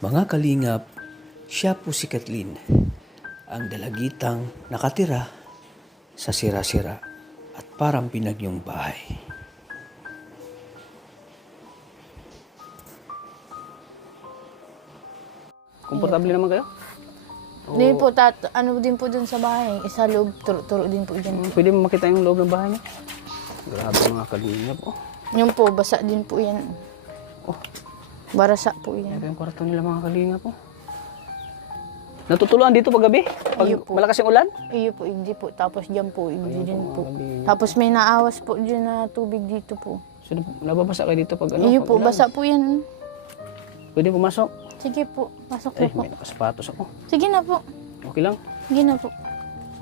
Mga kalingap, siya po si Kathleen, ang dalagitang nakatira sa sira-sira at parang pinagyong bahay. Komportable naman kayo? Din po, ano din po dun sa bahay. Isa loob, turo-turo din po dyan. Pwede mo makita yung loob ng bahay niya? Grabe mga kalingap. Oh. Yun po, basa din po yan. Oh. Barasa po yan. Ito yung kwarto nila mga kalingap. Oh. Natutuluan dito pag gabi? Pag Iyo po. malakas yung ulan? Iyo po, hindi po. Tapos dyan po, hindi din po. Grabe. Tapos may naawas po dyan na tubig dito po. So, nababasa kayo dito pag ano? Iyo pag po, ulan? basa po yan. Pwede pumasok? Sige po, pasok na po. May nakasapatos ako. Sige na po. Okay lang? Sige na po.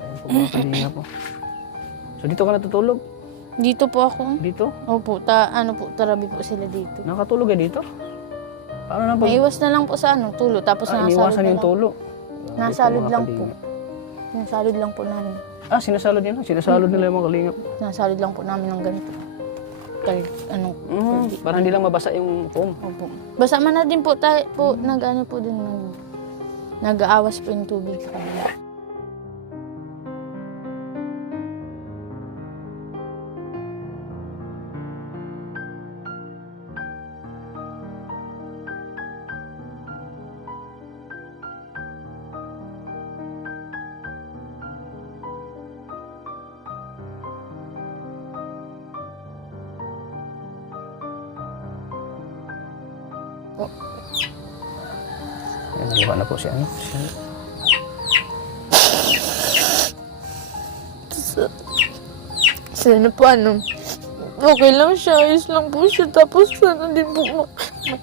Ayan po mga kalingap. Oh. So dito ka natutulog? Dito po ako. Dito? Opo, ano po, tarabi po sila dito. Nakatulog ka dito? Paano na pag... Naiwas na lang po sa tulo. Tapos nasalod iniwasan na yung lang. tulo. Nasalod Mga lang po. kalingap. Nasalod lang po namin. Sinasalod nila? Sinasalod nila yung mga kalingap. Nasalod lang po namin ng ganito. Para hindi lang mabasa yung foam. Opo. Basta man na din po tayo po, nag-ano po din, nag-aawas po yung tubig sa kanila. Ayan, naliwa na po siya. Sana po okay lang siya, ayos lang po siya. Tapos sana din po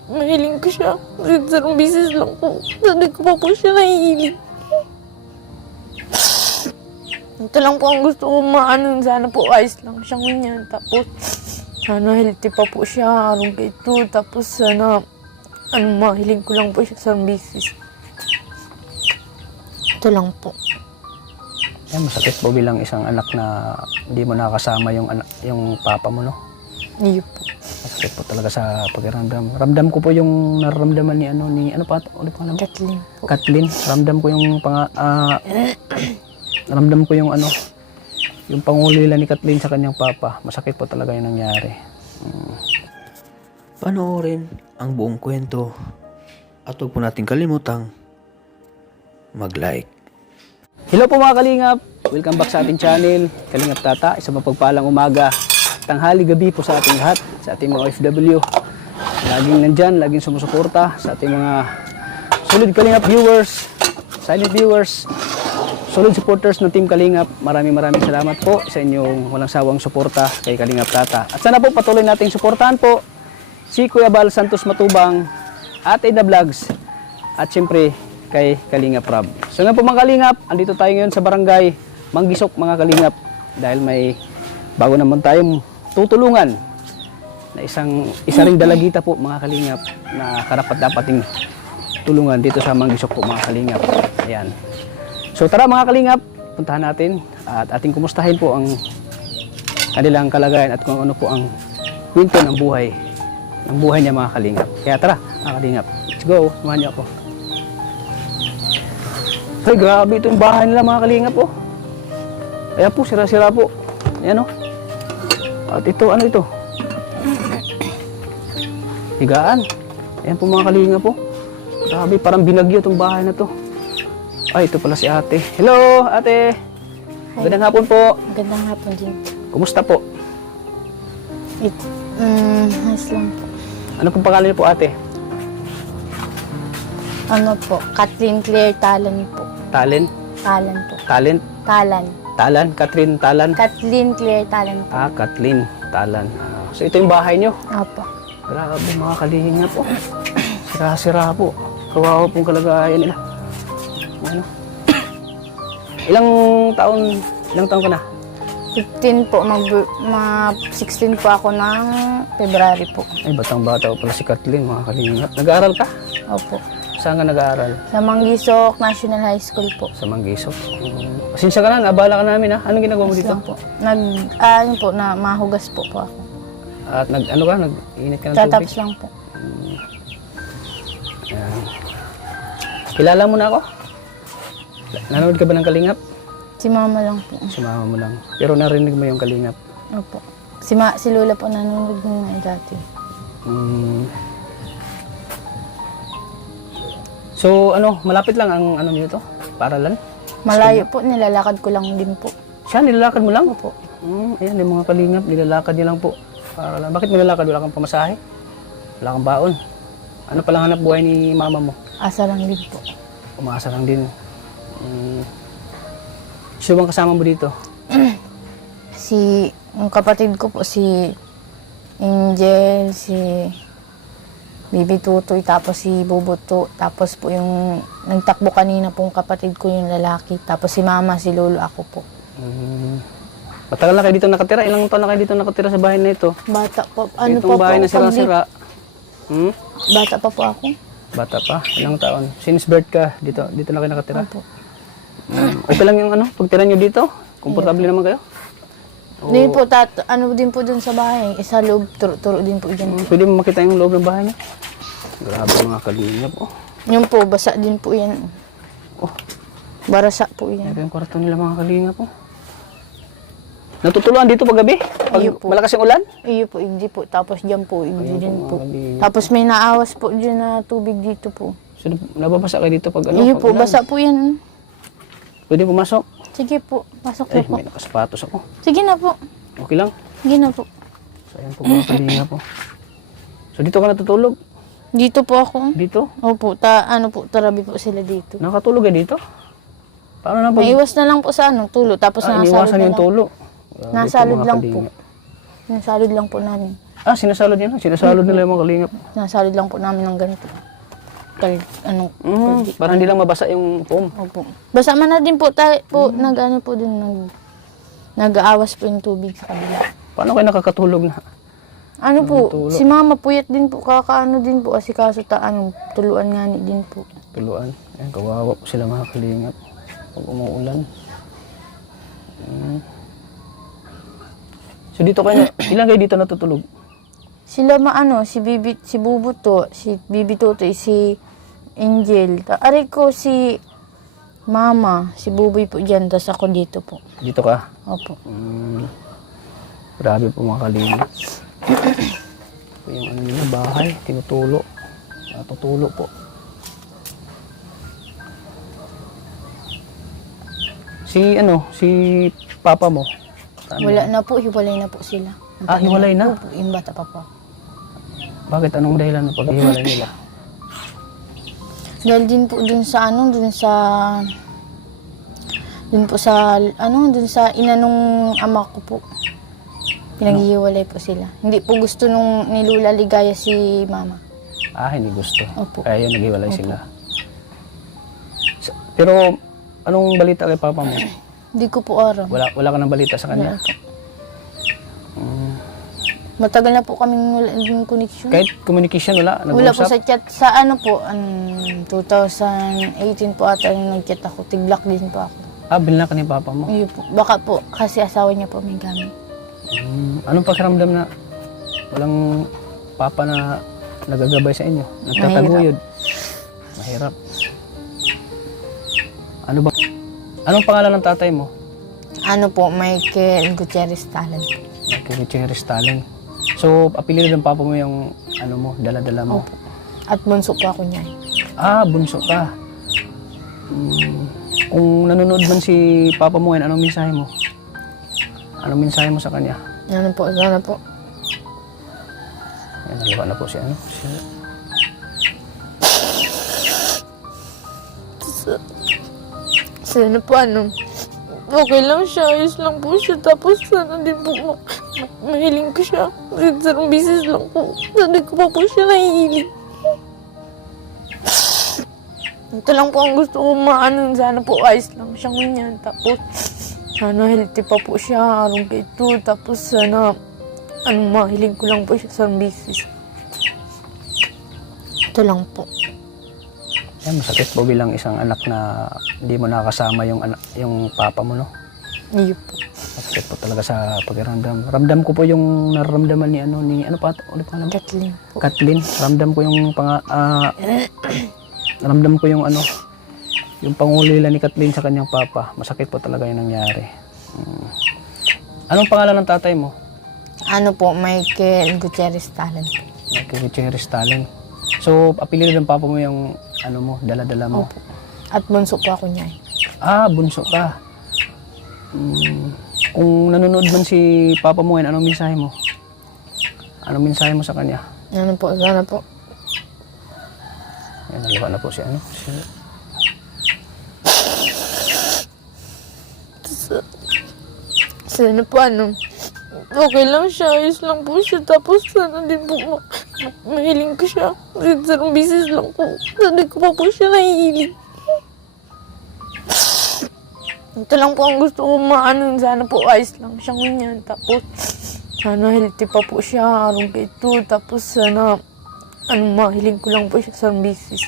mahiling ko siya. Isang bisis lang po. Sana ko pa po siya nahihiling. Ito lang po ang gusto ko sana po ayos lang siya ganyan. Tapos sana healthy pa po siya, araw ito. Tapos sana mahiling ko lang po siya sa bisis. Ito lang po. Ayan, masakit po bilang isang anak na hindi mo nakasama yung papa mo, no? Iyo po. Masakit po talaga sa pakiramdam. Ramdam ko po yung nararamdaman ni ano pa, ulit pa naman? Kathleen po. Kathleen. Ramdam ko yung ramdam ko yung yung pangulila ni Kathleen sa kanyang papa. Masakit po talaga yung nangyari. Panoorin ang buong kwento at huwag po natin kalimutang mag-like. Hello po mga kalingap! Welcome back sa ating channel, Kalingap Tata. Isang mapagpalang umaga, tanghali, gabi po sa ating lahat, sa ating mga OFW. Laging nandyan, laging sumusuporta sa ating mga solid Kalingap viewers, silent viewers, solid supporters ng Team Kalingap. Maraming salamat po sa inyong walang sawang suporta kay Kalingap Tata. At sana po patuloy nating suportahan po si Kuya Bal Santos Matubang, Ate Ida Vlogs, at siyempre kay Kalingap Rob. So nga po mga Kalingap, andito tayo ngayon sa barangay Manggisok mga Kalingap dahil may bago naman tayong tutulungan na isa ring dalagita po mga Kalingap na karapat-dapating tulungan dito sa Manggisok po mga Kalingap. Ayan. So tara mga Kalingap, puntahan natin at ating kumustahin po ang kanilang kalagayan at kung ano po ang kwento ng buhay niya mga Kalingap. Kaya tara mga Kalingap, let's go, samahan niyo ako. Ay, grabe itong bahay nila mga Kalingap, oh. Ayan po, sira-sira po. Ayan, oh. At ito, ano ito? Higaan. Ayan po mga Kalingap, oh. Grabe, parang binagyo itong bahay na to. Ay, ito pala si ate. Hello, ate. Magandang hapon po. Magandang hapon din. Kumusta po? Nice lang po. Ano pong pangalan niyo po, ate? Ano po? Kathleen Claire Talan po. Talent? Talan po. Talent? Talan. Talan? Catherine Talan? Kathleen Claire Talan po. Kathleen Talan. So ito yung bahay niyo? Opo. Grabe mga Kalingap po. Sira-sira po. Kawawa pong kalagayan nila. Ano? Ilang taon ka na? 15 po. 16 po ako ng February po. Ay, batang-bata po pala si Kathleen mga Kalingap. Nag-aaral ka? Opo. Saan ka nag-aaral? Sa Manggisok National High School po. Sa Manggisok. Pasensya ka na, naabala ka namin ha. Anong ginagawa mo Yes dito? lang po. Yun po, mahugas po ako. At nag-init ka ng Tatapos tubig? lang po. Ayan. Kilala mo na ako? Nanonood ka ba ng Kalingap? Si mama lang po. Si mama mo lang. Pero narinig mo yung Kalingap. Opo. Si Lola po nanonood na dati. So, malapit lang ang nito? Paralan? Malayo po, nilalakad ko lang din po. Siya, nilalakad mo lang? Opo. Ayan, yung mga Kalingap, nilalakad niya lang po. Paralan. Bakit nilalakad? Wala kang pamasahe? Wala kang baon? Ano palang hanap buhay ni mama mo? Asa lang din po. Umaasa lang din. Sino bang kasama mo dito? Yung kapatid ko po, si Angel, si Bibi Tutoy, tapos si Bubuto, tapos po yung nagtakbo kanina pong kapatid ko yung lalaki, tapos si mama, si lolo, ako po. Matagal na kayo dito nakatira? Ilang taon na kayo dito nakatira sa bahay na ito? Bata pa, Itong bahay na sira-sira. Bata pa po ako. Bata pa? Ilang taon? Since birth ka, dito na kayo nakatira? Opo. Okay lang yung pagtira nyo dito? Komportable naman kayo? Din po, din po dun sa bahay, isa loob, turo din po dyan. Pwede mo makita yung loob ng bahay niya? Grabe mga Kalingap. Yung po, basa din po yan. Barasa po yan. Ito yung kwarto nila mga Kalingap. Natutuluan dito pag gabi? Pag Iyo po. malakas yung ulan? Iyo po, hindi po. Tapos dyan po, hindi din mga po. Kalingap. Tapos may naawas po dyan na tubig dito po. So, nababasa kayo dito pag Iyo pag po, ulan? basa po yan. Pwede pumasok? Sige po, pasok na Eh, po. may nakasapatos ako. Sige na po. Okay lang? Sige na po. So, ayan po mga Kalingap. So, dito ka natutulog? Dito po ako. Dito? Opo, tarabi po sila dito. Nakatulog ka dito? Paano na pag... Naiwas na lang po sa tulo. Tapos nasalod iniwasan na yung lang. tulo. Grabe po, Nasalod mga lang po. Kalingap. Nasalod lang po namin. Sinasalod nila? Sinasalod nila yung mga Kalingap. Nasalod lang po namin ng ganito. Para hindi lang mabasa yung foam. Opo. Basta man na din po tayo po, nag-aawas po yung tubig sa kabila. Paano kayo nakakatulog na? Po, si mama puyat din po, kakaano din po, kasi kaso tuluan nga din po. Tuluan. Ayan, kawawa po sila mga Kalingap. Pag umuulan. So dito kayo, ilan kayo dito natutulog? Sila si Bubuto, si Bibi Tutoy, si Angel. Aray ko si Mama, si Buboy po dyan, tapos ako dito po. Dito ka? Opo. Grabe po mga Kalingap. Ito yung nila, bahay, tinutulo. Natutulo po. Si papa mo? Saan Wala yun? na po, hiwalay na po sila. Hiwalay na? Opo, yung bata pa po. Bakit? Anong dahilan ng paghiwalay nila? Dahil din po dun sa dun sa inanong ama ko po. Pinaghihiwalay po sila. Hindi po gusto nung ni Lula Ligaya si Mama. Hindi gusto. Opo. Kaya yun, naghiwalay sila. Pero, anong balita kay papa mo? Hindi ko po aram. Wala ka ng balita sa kanya? Wala po. Matagal na po kaming wala yung connection. Kahit communication, wala? Wala po Nag-uusap? sa chat. Sa 2018 po ata yung nag-chat ako. Tig-block din po ako. Bilhin ka ni papa mo? Ayun po. Baka po, kasi asawa niya po may gamit. Anong pakiramdam na walang papa na nagagabay sa inyo? Nagtataguyod? Mahirap. Anong pangalan ng tatay mo? Michael Gutierrez Talan po. Michael Gutierrez Talan. So, apelido ng papa mo yung dala-dala mo? Opo. At bunso po ako niya. Bunso ka. Kung nanonood man si papa mo ngayon, anong mensahe mo? Anong mensahe mo sa kanya? Sana po. Ayan, naliwa na po si Sana po okay lang siya, ayos lang po siya. Tapos sana din po mahiling ko siya. Isang bisis lang po. Sana ko pa po siya nahihiling. Ito lang po ang gusto ko sana po ayos lang siya ngunyan. Tapos sana healthy pa po siya, araw kay ito. Tapos sana mahiling ko lang po siya sa bisis. Ito lang po. Yan, masakit po bilang isang anak na hindi mo nakasama yung papa mo, no? Iyo po. Masakit po talaga sa pakiramdam. Ramdam ko po yung nararamdaman ni ano pa? Ulit pa Kathleen po. Kathleen. Ramdam ko yung ramdam ko yung yung pangulila ni Kathleen sa kanyang papa, masakit po talaga yung nangyari. Anong pangalan ng tatay mo? Ano po, Michael Gutierrez Talent po. Michael Gutierrez Talent. So, apelido ng papa mo yung ano mo, dala-dala mo. Opo. At bunso po ako niya. Ah, bunso ka. Kung nanonood man si papa mo ngayon, anong mensahe mo? Anong mensahe mo sa kanya? Ano po, sana po. Yan, nalawa na po si ano. Sana po okay lang siya, ayos lang po siya. Tapos sana din po mahiling ko siya. Kasi sarang bisis lang po. Sana ko pa po siya nahihiling. Ito lang po ang gusto ko sana po ayos lang siya ngunyan. Tapos sana healthy pa po siya, araw ka ito. Tapos sana mahiling ko lang po siya sa bisis.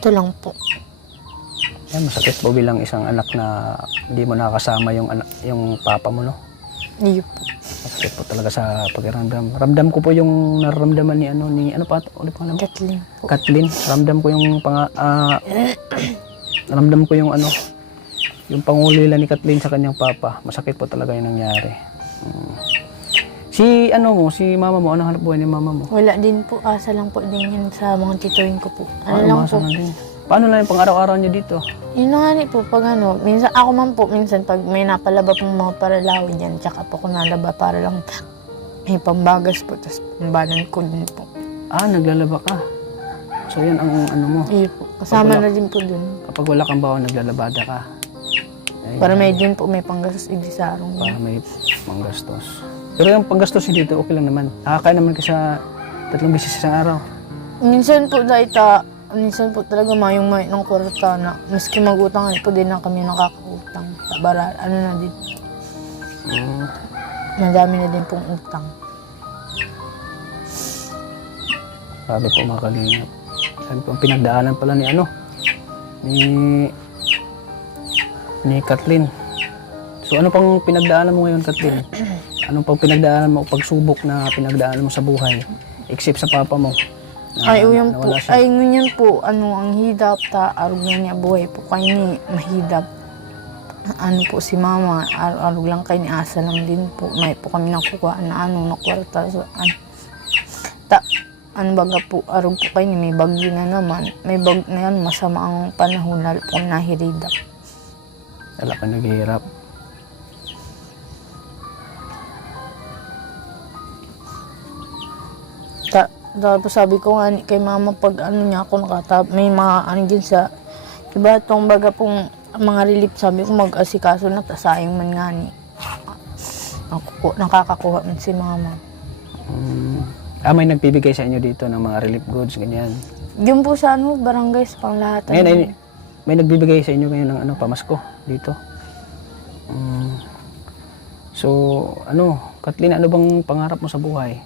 Ito lang po. Yan, masakit po bilang isang anak na hindi mo nakakasama yung papa mo, no? Hindi po. Masakit po talaga sa pakiramdam. Ramdam ko po yung nararamdaman ni ano pa ulit pa naman? Kathleen po. Kathleen. Ramdam ko yung ramdam ko yung yung pangulila ni Kathleen sa kanyang papa. Masakit po talaga yung nangyari. Si mama mo, anong hanap buhay ni mama mo? Wala din po, asa lang po din yun sa mga tituin ko po. Umasa na din. Paano lang yung pang-araw-araw niyo dito? Yun na nga ni po, pag minsan, ako man po, minsan pag may napalaba pong mga paralawi dyan, tsaka po ko nalaba para lang may pambagas po, tapos pambanan ko din po. Ah, naglalaba ka. So yan ang ano mo. Iyo po, kasama na din po dun. Kapag wala kang baon, naglalabada ka. Ay, Para may din po, may panggastos igdi sa araw. para may panggastos. Pero yung panggastos dito, okay lang naman. Nakakain naman ka sa 3 beses isang araw. Minsan po minsan po talaga mayong ng kwarta na maski mag-utang po din na kami nakakautang. Para na din, madami na din pong utang. Sabi po mga kalingap. Sabi po, ang pinagdaanan pala ni Kathleen. So ano pang pinagdaanan mo ngayon, Kathleen? Anong pang pinagdaanan mo, pagsubok na pinagdaanan mo sa buhay? Except sa papa mo. Ay, uyan po. nawala siya. Ay, ngunyan po, ang hidap, arog na niya buhay po kayo ni mahidap. Po si mama, arog lang kayo ni asa lang din po. May po kami nakukuha na na kwarta. So, baga po, arog po kayo ni may bagyo na naman. May bagyo na yan, masama ang panahon, lalo po nahirida. Wala ka naghihirap. Tapos sabi ko nga kay mama pag niya ako may mga din sa iba itong baga pong mga relief, sabi ko mag-asikaso na tasayang man nga ni nakakakuha man si mama. May nagbibigay sa inyo dito ng mga relief goods, ganyan. Yun po sa barangay sa panglahatan. Ngayon, may nagbibigay sa inyo ngayon ng pamasko dito. So, Kathleen, ano bang pangarap mo sa buhay?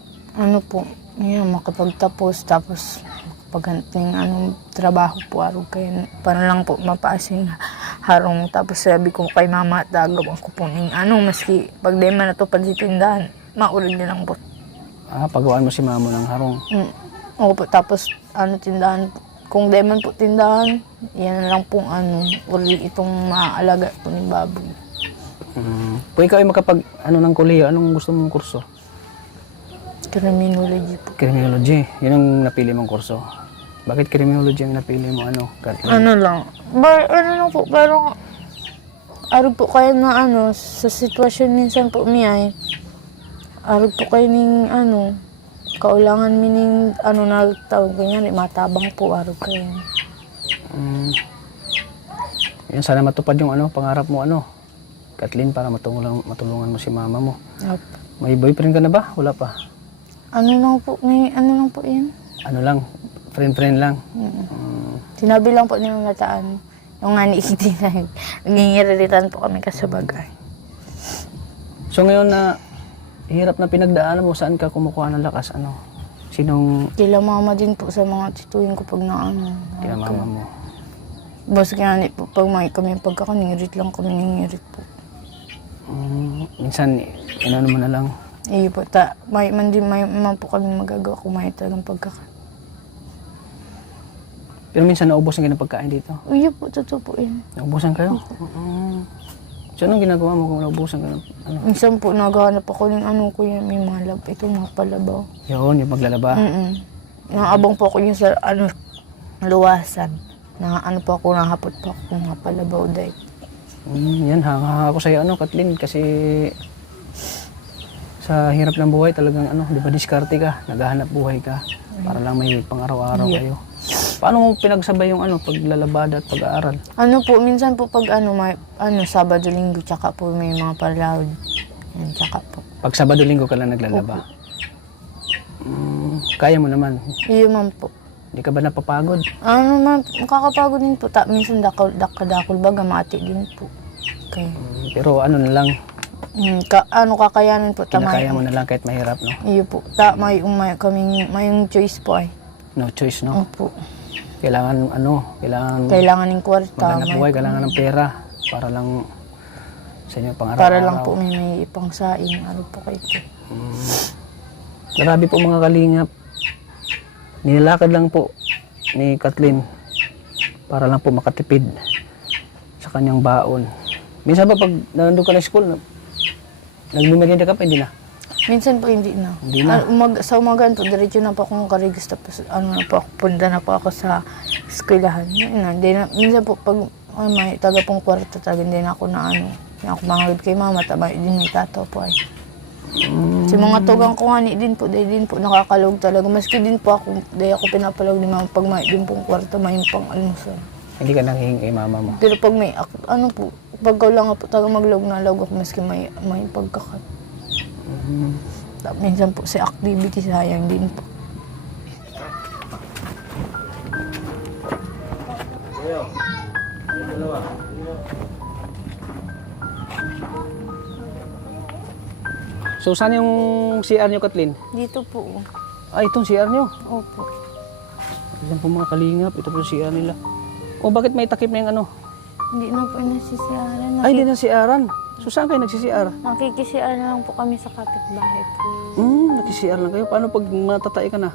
Makapagtapos, tapos makapaghanting trabaho po araw kayo. Para lang po mapaasing harong. Tapos sabi ko kay mama at dagawang ko po maski pag di man natupad si tindahan, maulad niya lang po. Pagawaan mo si mama ng harong. Oo po, tapos tindahan, kung di man po tindahan, yan lang pong uli itong maaalaga po ni baboy. Kung ikaw ay makapag ng kolehiyo, anong gusto mong kurso? Criminology po. Criminology. Yun ang napili mong kurso. Bakit criminology ang napili mo, Kathleen? Lang po, parang arog po kayo na sa sitwasyon minsan po miyay. Arog po kayo ng kaulangan mining nagtawag ganyan, matabang po arog kayo. Yan, sana matupad yung pangarap mo, Kathleen, para matulungan mo si mama mo. Opo. May boyfriend ka na ba? Wala pa? Lang po, yan. Friend lang. Sinabi lang po ni Mama Taan, yung nga ni Kitty na nangingiriritan po kami kasabagay. So ngayon na hirap na pinagdaanan mo, saan ka kumukuha ng lakas? Sinong Kila mama din po sa mga tituin ko pag kila mama mo? Bas kaya po, pag may kami pagkakangirit lang kami nangirit po. Minsan, mo na lang. Po, may man po kami magagawa kung may talagang pagkakan. Pero minsan naubusan kayo ng pagkain dito. Iya po, totoo po yun. Naubusan kayo? So, anong ginagawa mo kung naubusan ka ng ano? Minsan po naghahanap ako ng ano ko yun, may mga ito mga palabaw. Yun, yung maglalaba. Naabang po ako yun sa ano, luwasan. Na ano po ako, nahapot po ako mga palabaw dahil. Yan, hanga ako sa'yo, Kathleen, kasi sa hirap ng buhay talagang di ba diskarte ka, naghahanap buhay ka para lang may pang-araw-araw kayo. Paano mo pinagsabay yung paglalabada at pag-aaral? Ano po, minsan po pag may Sabado, Linggo, tsaka po may mga palawd. Yan, tsaka po. Pag Sabado, Linggo ka lang naglalaba? Kaya mo naman. Iyo man po. Hindi ka ba napapagod? Ano man, nakakapagod din po. Minsan dakol baga, mati din po. Okay. Pero ano na lang, Kakayanin po. kinakaya mo na lang kahit mahirap, no? Iyo po. May choice po ay. No choice, no? Opo. Kailangan Kailangan ng kwarta. maghanap buhay, kailangan ng pera para lang sa inyo pang Para araw-araw. lang po may ipangsaing. Ano po kayo po. Grabe po mga kalingap. Nilalakad lang po ni Kathleen para lang po makatipid sa kanyang baon. Minsan ba pag nandun ka na school, nagmimerienda ka pa, hindi na? Minsan po hindi na. Hindi na. Sa umagaan po, diretso na po akong karigis. Tapos punta na po ako sa eskwelahan. Minsan po pag may taga pong kwarto talaga, hindi na ako hindi ako mangagad kay mama. Din may tato po ay. Si mga tugang ko nga din po, dahil din po nakakalog talaga. Maski din po dahil ako pinapalog ni mama pag may din pong kwarto, may pang almusal. Hindi ka nanghihingi kay mama mo? Pero pag may, pag lang po talaga maglog na log ako, maski may pagkakat. Minsan po sa activity, sayang din po. So, saan yung CR nyo, Kathleen? Dito po. Itong CR nyo. Opo. Yan po mga kalingap, ito po yung CR nila. Bakit may takip na yung Hindi na po nasisiyaran. Hindi na CR-an. So, saan kayo nagsisiar? Nakikisiyaran na lang po kami sa kapitbahay po. Nagsisiar lang kayo. Paano pag matatay ka na?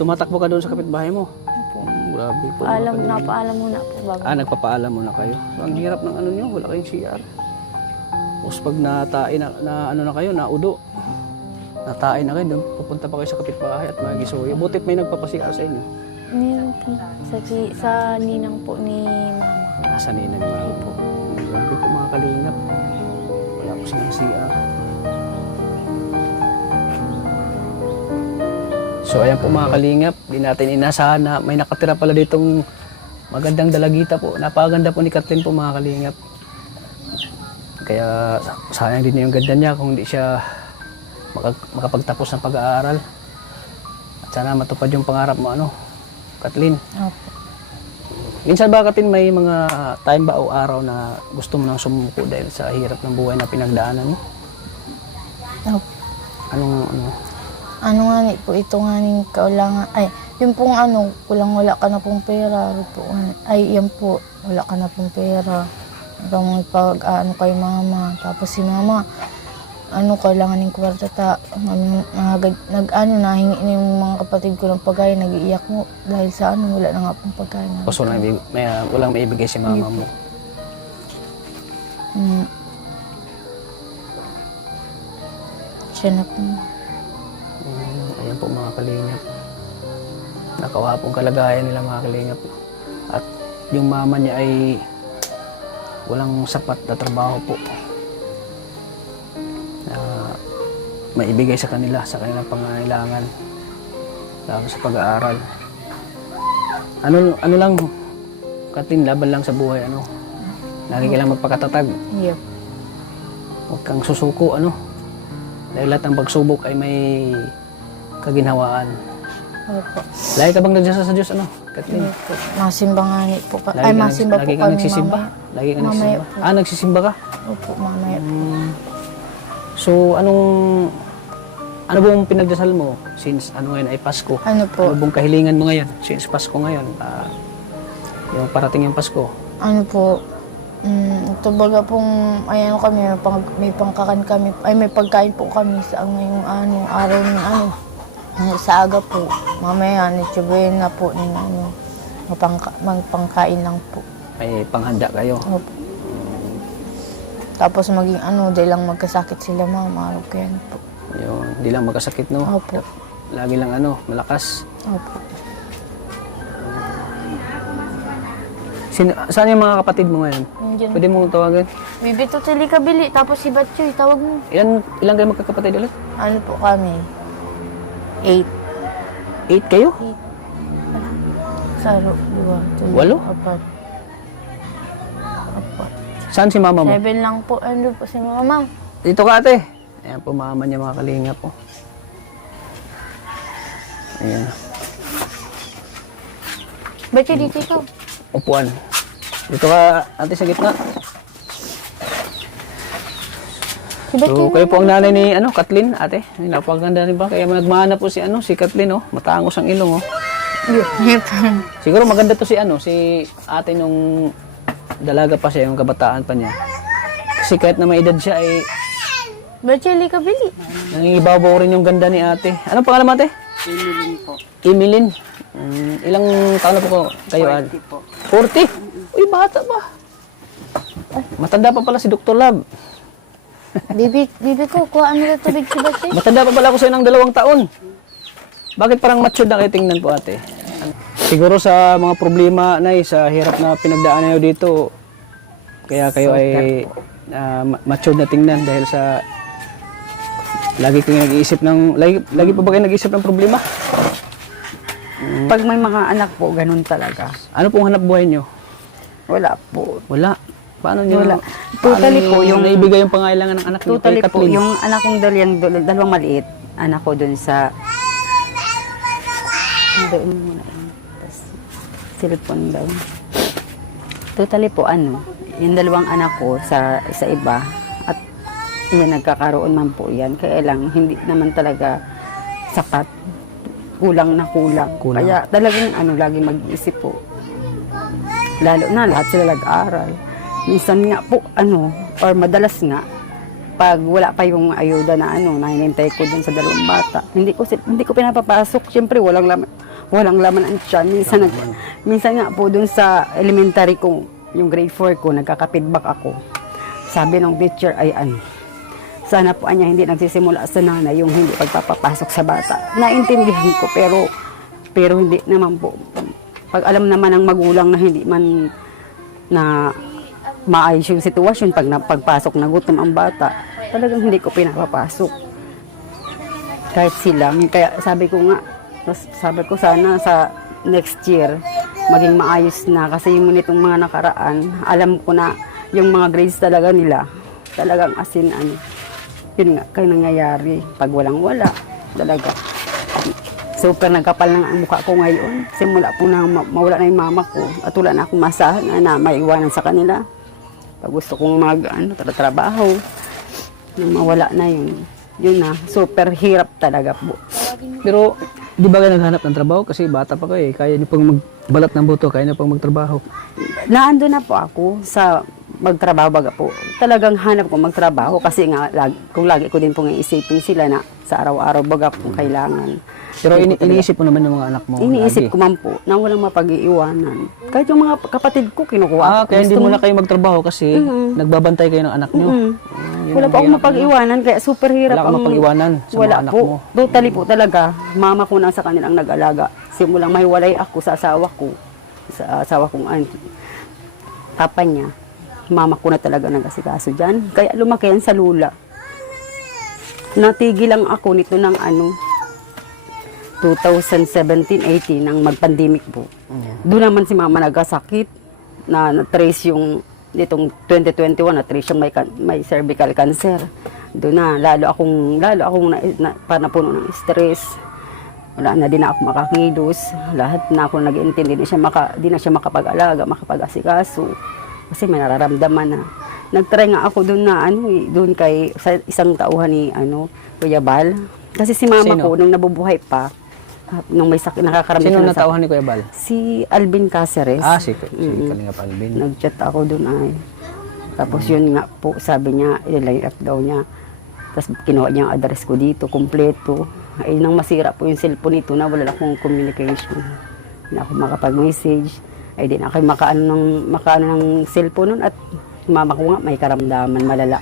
Tumatakbo ka doon sa kapitbahay mo? Opo. Grabe po. Napaalam muna po bago. Nagpapaalam muna kayo. So, ang hirap ng nyo, wala kayong CR. Tapos pag natain na kayo, naudo. Natain na kayo, doon pupunta pa kayo sa kapitbahay at magisuyo. Butit may nagpapasiar sa inyo. Ninang po. Sa ninang po ni mama. Nasa ninang mama po. Grabe po mga kalingap. Wala po silang CR. So ayan po mga kalingap, di natin inasahan na may nakatira pala ditong magandang dalagita po. Napakaganda po ni Kathleen po mga kalingap. Kaya sayang din yung ganda niya kung hindi siya makapagtapos ng pag-aaral. At sana matupad yung pangarap mo, Kathleen. Opo. Minsan ba, Kathleen, may mga time ba o araw na gusto mo nang sumuko dahil sa hirap ng buhay na pinagdaanan mo? Opo. Anong Nga po, ito nga ning kaulangan, yung pong kulang wala ka na pong pera, yan po, wala ka na pong pera. Hanggang kay mama, tapos si mama, kailangan ng kwarta nahingi na yung mga kapatid ko ng pagkain, nag-iiyak mo, dahil sa wala na nga pong pagkain. Kasi walang maibigay si mama mo. Siya na po. Ayan po mga kalingap. Nakawapong kalagayan nila mga kalingap. At yung mama niya ay walang sapat na trabaho po na maibigay sa kanila, sa kanilang pangangailangan lalo sa pag-aaral. Ano lang, Kathleen, laban lang sa buhay, lagi ka lang magpakatatag. Yep. Huwag kang susuko, dahil lahat ng pagsubok ay may kaginhawaan. Opo. Lagi ka bang nagsasa sa Diyos, Kathleen? Masimba nga po ka. Masimba po lagi ka kami nagsisimba? mamaya. Lagi ka Mamaya nagsisimba? po. Nagsisimba ka? Opo, mamaya po. So, ano bang pinagdasal mo since ngayon ay Pasko? Ano po? Ano bang kahilingan mo ngayon since Pasko ngayon? Yung parating yung Pasko. Ito baga pong, kami, may pangkakan kami, may pagkain po kami sa ngayong araw ng sa aga po. Mamaya, nitsubayin na po, magpangkain lang po. May panghanda kayo. Opo. Tapos maging dahil lang magkasakit sila mama, okay yan po. Yun, hindi lang magkasakit, no? Opo. Lagi lang malakas. Opo. Saan yung mga kapatid mo ngayon? Nandiyan. Pwede mo tawagan? Bibi to kabili, tapos si Batchoy, tawag mo. Ilan kayo magkakapatid ulit? Ano po kami? 8. 8 kayo? Saro, 2, 3, Walo? 4. Saan si mama mo? 7 lang po. Ano po si mama? Dito ka, ate. Ayan po, mama niya, mga kalinga po. Ayan. Batchoy, dito ikaw. Upuan. Dito ka, ate, sa gitna. Si Batchoy. So, kayo po ang nanay ni, Kathleen, ate. Ay, napakaganda rin ba? Kaya managmana po si, si Kathleen, Matangos ang ilong, Siguro maganda to si, si ate nung dalaga pa siya, yung kabataan pa niya. Kasi kahit na may edad siya, ay Batchoy, kabili. nangingibabaw rin yung ganda ni ate. Anong pangalan mo, ate? Emilin po. Emilyn. Ilang taon na po kayo? 40 po. 40? Uy, bata pa. Matanda pa pala si Dr. Lab. Bibi ko, kuhaan mo na tubig si Batchoy. Matanda pa pala ako sa'yo ng 2 taon. Bakit parang matured na kayo tingnan po, ate? Siguro sa mga problema na sa hirap na pinagdaanan nyo dito, kaya kayo ay matured na tingnan dahil sa lagi kayo nag-iisip ng, lagi pa ba kayo nag-iisip ng problema? Pag may mga anak po, ganun talaga. Ano pong hanap buhay nyo? Wala po. Wala. Paano nyo? Wala. Totally paano po, nyo yung- naibigay yung pangailangan ng anak nyo? Totally kay po, Kathleen? yung anak kong dalawang maliit, anak ko dun sa... Doon muna yun. Tapos, cellphone daw. Totally po, yung 2 anak ko sa iba, at yan, nagkakaroon man po yan. Kaya lang, hindi naman talaga sapat. Kulang na kulang. Kulang. Kaya talagang lagi mag-iisip po. Lalo na, lahat sila nag-aral. Minsan nga po, or madalas nga, pag wala pa yung ayuda na na hinintay ko dun sa 2 bata, hindi ko pinapapasok. Siyempre, walang laman ang tiyan. Minsan nga po dun sa elementary ko, yung grade 4 ko, nagkaka-feedback ako. Sabi ng teacher ay sana po niya hindi nagsisimula sa nanay yung hindi pagpapapasok sa bata. Naintindihan ko pero hindi naman po. Pag alam naman ng magulang na hindi man na maayos yung sitwasyon pagpasok na gutom ang bata, talagang hindi ko pinapapasok. Kahit sila. Kaya sabi ko sana sa next year maging maayos na kasi yung nitong mga nakaraan, alam ko na yung mga grades talaga nila talagang yun nga, kaya nangyayari. Pag walang-wala, talaga. Super nagkapal na ang mukha ko ngayon. Simula po na mawala na yung mama ko. At wala na akong masahan na maiwanan sa kanila. Pag gusto kong trabaho, nang mawala na yun. Yun na, super hirap talaga po. Pero, di ba kayo naghanap ng trabaho? Kasi bata pa kayo Kaya niyo pang magbalat ng buto, kaya niyo pang magtrabaho. Naando na po ako sa magtrabaho baga po. Talagang hanap ko magtrabaho kasi nga kung lagi ko din pong iisipin sila na sa araw-araw baga po kailangan. Pero iniisip mo naman yung mga anak mo. Iniisip lagi. ko man po na walang mapag-iiwanan. Kahit yung mga kapatid ko kinukuha. Kaya hindi muna kayo magtrabaho kasi nagbabantay kayo ng anak nyo. Mm. Yun Wala ang po akong hirap mapag-iwanan kaya super hirap. Wala kang mapag-iwanan sa Wala mga anak po. mo. Totally po talaga. Mama ko na sa kanilang nag-alaga. Simulang mahiwalay ako sa asawa ko. Sa asawa kong papa niya. Mama ko na talaga nag-asikaso dyan. Kaya lumaki yan sa lula. Natigil lang ako nito ng 2017-18 nang mag-pandemic po. Doon naman si mama nagkasakit na na-trace yung nitong 2021 na-trace yung may cervical cancer. Doon na lalo akong napuno ng stress. Wala na din ako makakilos. Lahat na ako nag-iintindi, di na siya makapag-alaga, makapag-asikaso. Kasi may nararamdaman na. Nag-try nga ako doon na doon sa isang tauhan ni Kuya Bal. Kasi si mama Sino? ko nung nabubuhay pa, nung may sakit nakakaramdam Sino siya ng sakit. natauhan ni Kuya Bal? Si Alvin Caceres. Si Kalinga Palvin. Nag-chat ako doon Tapos yun nga po, sabi niya, ilalay up daw niya. Tapos kinuha niya ang address ko dito, kompleto. Ay nang masira po yung cellphone nito na wala akong communication. Hindi na ako makapag-message. Ay di na ako makaano ng cellphone nun at mama ko nga may karamdaman malala.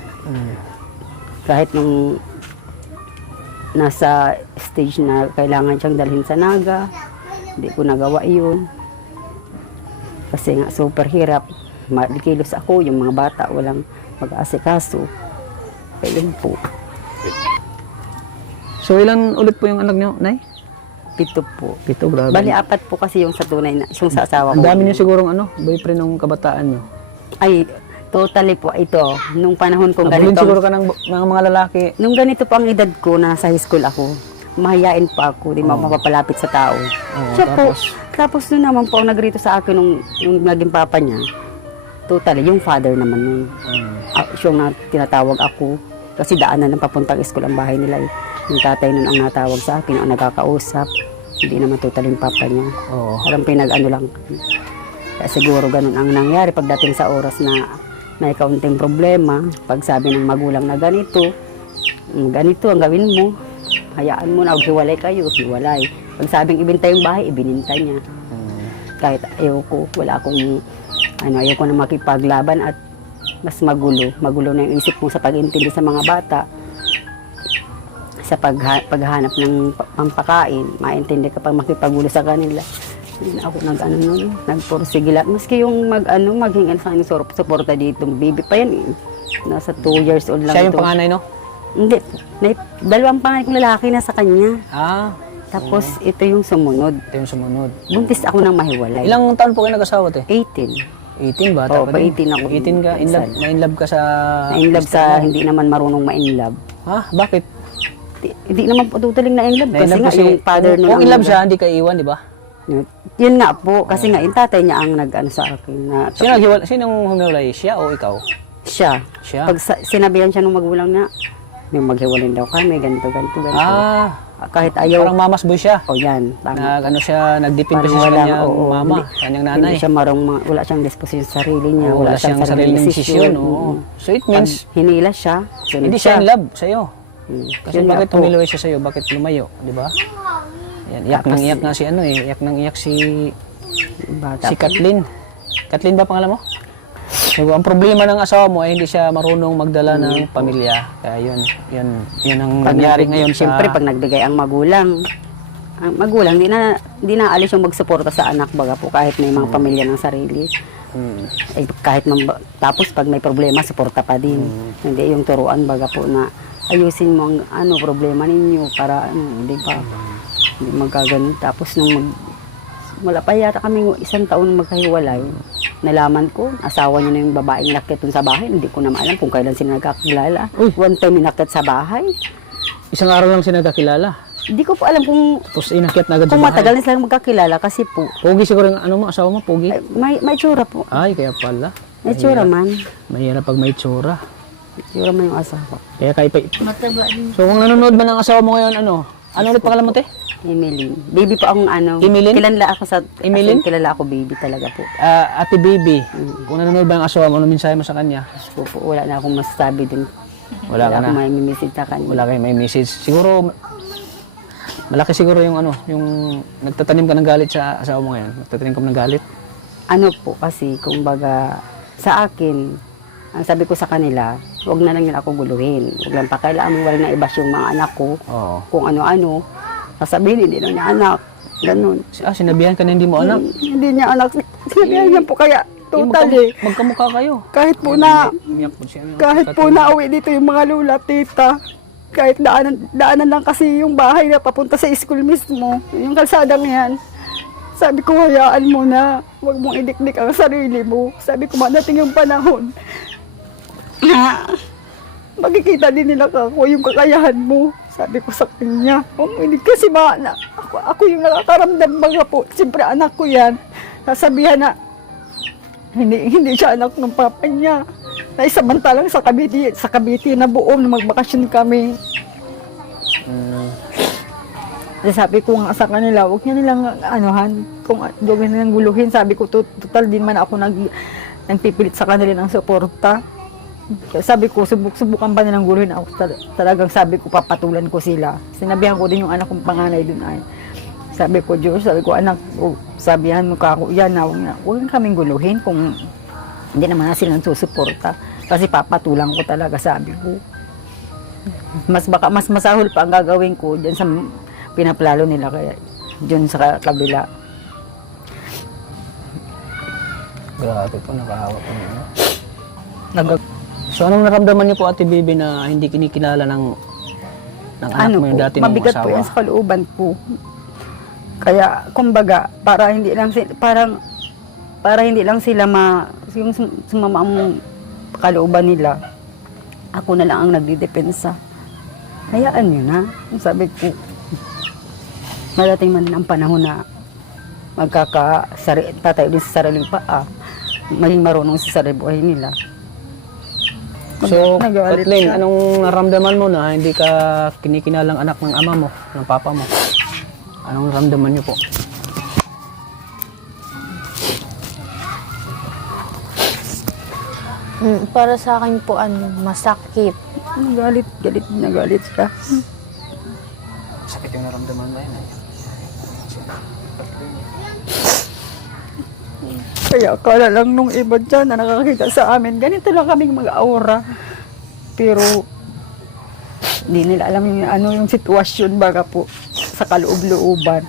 Kahit nung nasa stage na kailangan siyang dalhin sa Naga, hindi ko nagawa yun. Kasi nga super hirap. Malikilos ako, yung mga bata walang mag-aasikaso. Kaya yun po. So ilan ulit po yung anak niyo, Nay? 7 po. 7, grabe. Bali, 4 po kasi yung sa tunay na, yung sa asawa ko. Ang dami niyo sigurong boyfriend ng kabataan niyo. Ay, totally po ito. Nung panahon kong Abulin ganito, siguro ka ng mga lalaki. nung ganito po ang edad ko, na nasa high school ako, mahihain pa ako, di mapapalapit sa tao. Siya tapos nung naman po ang nagrito sa akin nung naging papa niya, totally, yung father naman nun. Siya na tinatawag ako, kasi daanan ng papuntang school ang bahay nila eh. Yung tatay nun ang natawag sa akin, ang nagkakausap. Hindi naman totally yung papa niya. Oo. Parang pinag-ano lang. Kaya siguro ganun ang nangyari pagdating sa oras na may kaunting problema. Pag sabi ng magulang na ganito ang gawin mo, hayaan mo na, hiwalay kayo, hiwalay. Pag sabing ibinta yung bahay, ibininta niya. Kahit ayoko, ayoko na makipaglaban at mas magulo na yung isip mo sa pag-intindi sa mga bata. Sa paghanap ng pampakain, maintindihan ka pag makipagulo sa kanila. Hindi na ako nagpursige lahat. Maski yung maghingan sa akin suporta dito. Baby pa yan eh. Nasa 2 years old lang Siya yung ito. panganay, no? Hindi. Dalawang panganay kong lalaki na sa kanya. Ah, Tapos ito yung sumunod. ito yung sumunod. Buntis ako ng mahiwalay. Ilang taon po kayo nag-asawa, te? 18. 18 ba? Oo, pa 18 ako. 18 ka, na-inlove ka sa... Na-inlove sa hindi naman marunong ma-inlove. Ha? Bakit? Hindi naman po tutuling na-inlove. Kasi Na-inlove nga yung father nun. kung ang in-love siya, hindi ka iwan, di ba? Yun nga po. Kasi nga yung tatay niya ang nag-ano sa akin. Na, Sinong humiwalay? Siya o ikaw? siya. Siya? Pag sinabihan siya ng magulang na, may maghiwalin daw kami, ganito. Ah, Kahit ayaw. parang mamas boy siya. O yan. Tama. Nagdepend kasi Parang sa walang- kanyang oo, mama, hindi- kanyang nanay. Hindi siya wala siyang disposisyon sa sarili niya. Wala siyang sariling desisyon. Oo. So it means, Pag hinila siya, sunod hindi siya in love sa'yo. Hmm. Kasi Yun nga bakit po. tumiluwi siya sa'yo? Bakit lumayo? Di ba? Yan, iyak nang iyak nga si iyak nang iyak si Bata po. Kathleen. Kathleen ba pangalan mo? So, ang problema ng asawa mo ay hindi siya marunong magdala ng pamilya. Kaya yun ang nangyari ngayon sa... Siyempre, pag nagbigay ang magulang, di na alis yung magsuporta sa anak baga po kahit may mga pamilya ng sarili. Eh, tapos pag may problema, suporta pa din. Hindi yung turuan baga po na ayusin mo ang problema ninyo para di ba? Hindi magkaganon. Tapos wala pa yata kami 1 taon magkahiwalay. Nalaman ko, asawa niya na yung babaeng inakyat dun sa bahay. Hindi ko na maalam kung kailan sila nagkakilala. One time inakyat sa bahay. Isang araw lang siya nagkakilala. Hindi ko po alam kung Tapos inakyat na agad sa bahay. matagal na sila magkakilala kasi po, Pogi siguro yung asawa mo, pogi. may tsura po. Ay, kaya pala. May tsura man. Mahirap pag may tsura. Tsura man yung asawa. Kaya kayo pa... So kung nanonood ba ng asawa mo ngayon, ano ulit pangalan mo, te? Emeline. Baby po akong Emeline? Kilala ako sa... Emeline? Kilala ako baby talaga po. Ate Baby, kung nanonood ba ang asawa mo, ano mensahe mo sa kanya? Wala na akong masasabi dun. Wala ka na. akong may message sa kanya. Wala kayo may message. Siguro, malaki siguro yung yung nagtatanim ka ng galit sa asawa mo ngayon. Nagtatanim ka ng galit. Ano po kasi, kumbaga, sa akin, ang sabi ko sa kanila, huwag na lang nila ako guluhin. Huwag lang pakailangan, wala na ibas yung mga anak ko. Oo. Kung ano-ano. Sasabihin, hindi lang niya anak. Ganun. Sinabihan ka na hindi mo anak. Hindi niya anak. Sinabihan niya po kaya, totally. Magkamukha kayo. Kahit po na, Umiyak po siya. kahit po na uwi dito yung mga lula, tita. Kahit daanan lang kasi yung bahay na papunta sa school mismo. Yung kalsadang yan. Sabi ko, hayaan mo na. Huwag mong idikdik ang sarili mo. Sabi ko, madating yung panahon. Magkikita din nila kako yung kakayahan mo. Sabi ko sa kanya, hindi kasi ako yung nakakaramdam mga po. Siyempre anak ko yan. Nasabihan na, hindi siya anak ng papa niya. Na isamantalang sa Cavite na buong na magbakasyon kami. Sabi ko nga sa kanila, huwag niya nilang kung huwag nilang guluhin. Sabi ko, total din man ako nagpipilit sa kanila ng suporta. Sabi ko, subukan pa nilang guluhin ako. Talagang sabi ko, papatulan ko sila. Sinabihan ko din yung anak kong panganay dun ay. Sabi ko, Diyos, sabi ko, anak, sabihan mo ka ako, yan, huwag kaming guluhin kung hindi naman na silang susuporta. Kasi papatulang ko talaga, sabi ko. Mas masahol pa ang gagawin ko dyan sa pinaplalo nila kaya dyan sa kabila. Grabe po, nakakawa po niyo. So anong naramdaman niyo po, Ate Bibi, na hindi kinikilala ng anak mo yung dati mong mabigat asawa? po yan sa kalooban ko. Kaya, kumbaga, para hindi lang sila yung sumama ang kalooban nila, ako na lang ang nagdidepensa. Hayaan nyo na. Sabi ko, madating man ang panahon na tatayo din sa sariling paa, maging marunong sa sariling buhay nila. So, Nagalit Kathleen, siya. anong naramdaman mo na hindi ka kinikinalang anak ng ama mo, ng papa mo? Anong naramdaman niyo po? Para sa akin po, masakit. Nagalit siya. Sakit yung naramdaman mo yun. Kaya akala lang nung iba dyan na nakakita sa amin, ganito lang kaming mag-aura. Pero, hindi nila alam yung sitwasyon baga po sa kaloob-looban.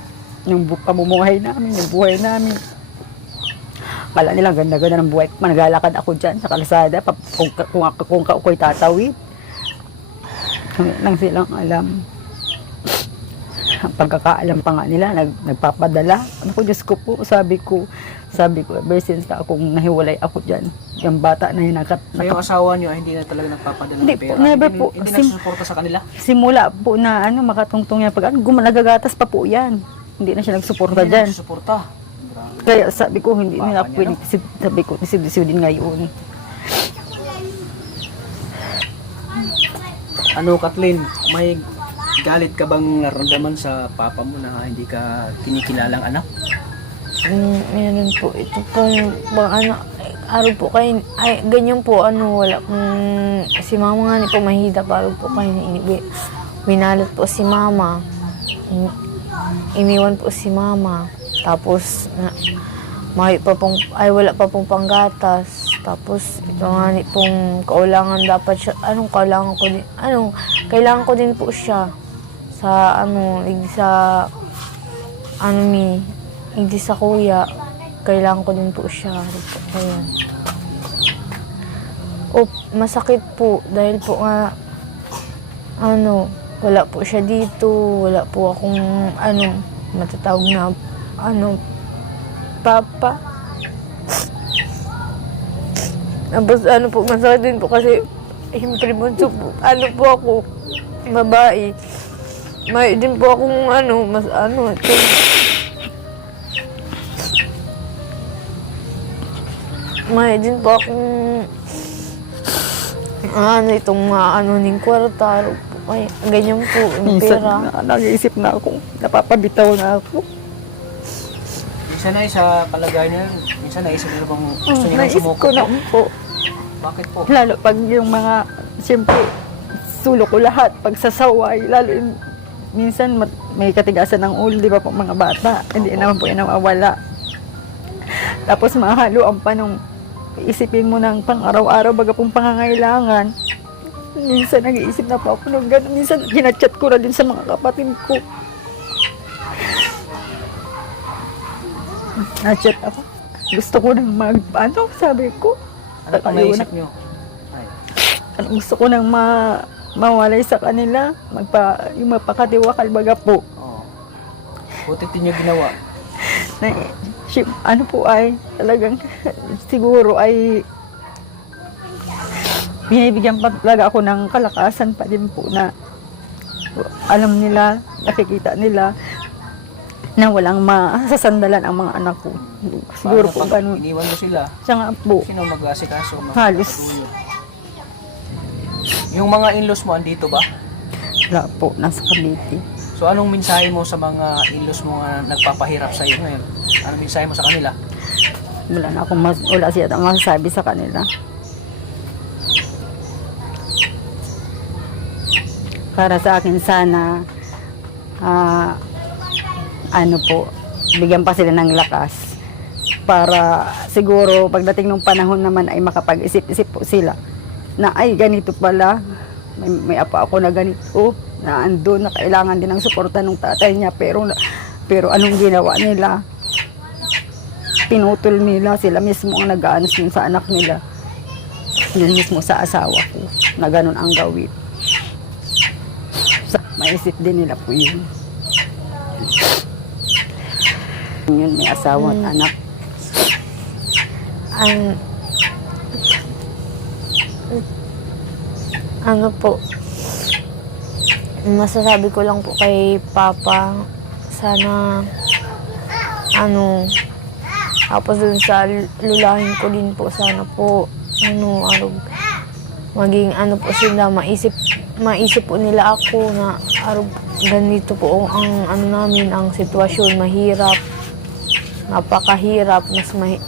Yung pamumuhay namin, yung buhay namin. Akala nila ganda-ganda ng buhay. Naglalakad ako dyan sa kalsada, kung ako'y tatawid. Hindi lang silang alam. Ang pagkakaalam pa nga nila, nagpapadala. Ano ko, Diyos ko po, sabi ko, ever since na akong nahiwalay ako dyan, yung bata na yun, So yung asawa niyo ay hindi na talaga nagpapadala Hindi ng po, pera? never po. Hindi nagsusuporta sa kanila? simula po na makatungtong yan, pag nagagatas pa po yan. Hindi na siya nagsuporta Hindi dyan. nagsusuporta. Kaya sabi ko, hindi nila Baka niya, pwede, sabi ko, isidin ngayon. Ano, Kathleen, may galit ka bang naramdaman sa papa mo na hindi ka kinikilalang anak? Meron po. Ito po yung araw po kayo, ganyan po, wala pong, si mama nga ni po mahida, araw po kayo, winalot po si mama, iniwan po si mama, tapos, wala pa pong panggatas, tapos, ito nga ni pong kaulangan dapat siya, kailangan ko din po siya, sa, hindi sa kuya, kailangan ko din po siya. Ayan. Masakit po dahil po nga, wala po siya dito, wala po akong, matatawag na, papa. Tapos po, masakit din po kasi, siyempre bunso po, po ako, babae. May din po akong, may din po akong itong ning kwarta, ganyan po, yung Minsan, pera. nag-iisip na ako, napapabitaw na ako. Minsan na sa kalagayan niya, minsan naisip niyo bang gusto niyo Naisip sumuko ko na po. Bakit po? Lalo pag yung mga, siyempre, sulok ko lahat, pag sasaway, lalo yung, minsan may katigasan ng ulo, di ba po mga bata, hindi naman po yan nawawala. Tapos mahalo ang panong, isipin mo ng pang-araw-araw, baga pong pangangailangan. Minsan nag-iisip na po ako ng gano'n. Minsan ginachat ko na din sa mga kapatid ko. Nachat ako. Gusto ko nang sabi ko. Ano pa naisip niyo? Gusto ko nang mawalay sa kanila. Yung magpakatiwakal baga po. Oo. Buti din niyo ginawa. Na, talagang siguro ay binibigyan pa talaga ako ng kalakasan pa din po na alam nila, nakikita nila na walang masasandalan ang mga anak ko. Siguro po ganun. Iniwan mo sila, Siya nga po, sino mag-asikaso? halos Yung mga in-laws mo, andito ba? wala po, nasa Cavite. So anong mensahe mo sa mga in-laws mo na nagpapahirap sa iyo ngayon? Anong mensahe mo sa kanila? Wala na akong wala siya masasabi sa kanila. Para sa akin sana, bigyan pa sila ng lakas para siguro pagdating ng panahon naman ay makapag-isip-isip po sila na ay ganito pala, may apa ako na ganito, na andun, na kailangan din ng suporta ng tatay niya, pero anong ginawa nila? Pinutol nila, sila mismo ang nag-aanos yun sa anak nila. Sila mismo sa asawa ko, na ganun ang gawin. Maisip din nila po yun. Yun, may asawa at anak. Ano po, masasabi ko lang po kay Papa, sana, tapos dun sa lulahin ko din po, sana po, maging po sila, maisip po nila ako na, ganito po ang, namin, ang sitwasyon, mahirap, napakahirap,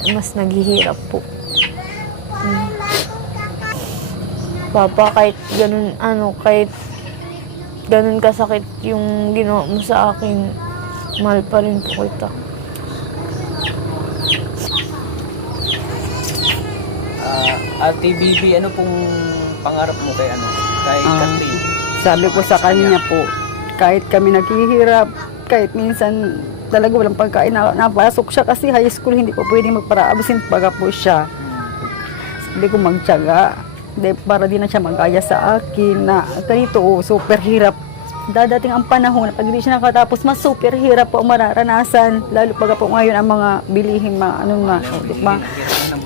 mas naghihirap po. Papa, kahit ganun kasakit yung ginawa mo sa akin, mahal pa rin po kita. Ate Bibi, ano pong pangarap mo kay Kathleen? Sabi ko sa kanya po, kahit kami naghihirap, kahit minsan talaga walang pagkain, napasok siya kasi high school, hindi po pwedeng magpara-absent baga po siya. Sabi ko magtiyaga, para di na siya magaya sa akin na ganito, super hirap. Dadating ang panahon na pag hindi siya nakatapos, mas super hirap po ang mararanasan. Lalo pag po ngayon ang mga bilihin,